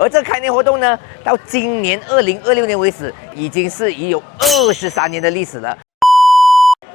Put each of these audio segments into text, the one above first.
而这开年活动呢，到今年2026年为止，已经是已有23年的历史了。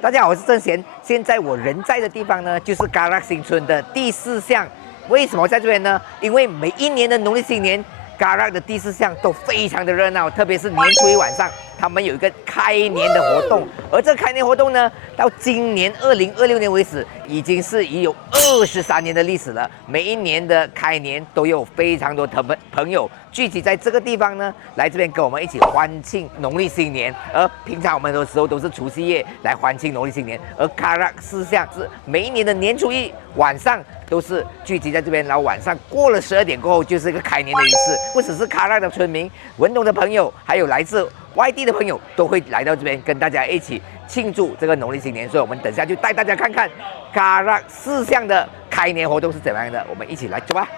大家好，我是郑贤。现在我人在的地方呢，就是Karak新村的第4巷。为什么在这边呢？因为每一年的农历新年，Karak的第4巷都非常的热闹，特别是年初一晚上，他们有一个开年的活动。而这开年活动呢，到今年2026年为止，已经是已有23年的历史了。每一年的开年都有非常多的朋友聚集在这个地方呢，来这边跟我们一起欢庆农历新年。而平常我们的时候都是除夕夜来欢庆农历新年，而Karak4巷是每一年的年初一晚上都是聚集在这边，然后晚上过了12点过后就是一个开年的仪式。不只是Karak的村民、文东的朋友，还有来自外地的朋友都会来到这边跟大家一起庆祝这个农历新年。所以我们等下就带大家看看Karak 4巷的开年活动是怎么样的，我们一起来走吧。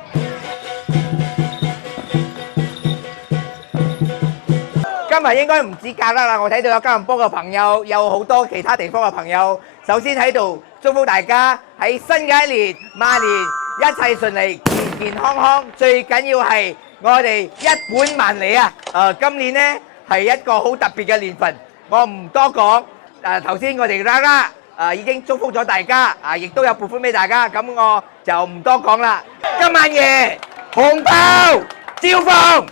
今日應該唔止Karak啦，我睇到有吉隆坡嘅朋友，有好多其他地方嘅朋友。首先喺度祝福大家喺新嘅一年馬年一切順利、健健康康，最緊要係我哋一本萬利啊！今年呢係一個好特別嘅年份，我唔多講。頭先我哋Rara已經祝福咗大家，亦都有撥款俾大家，咁我就唔多講啦。今晚夜紅包照放，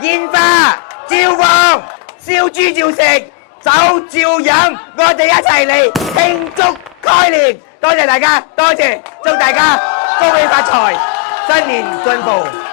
煙花照放，燒豬照食，酒照飲，我哋一齊嚟慶祝開年。多謝大家，多謝，祝大家恭喜發財，新年進步。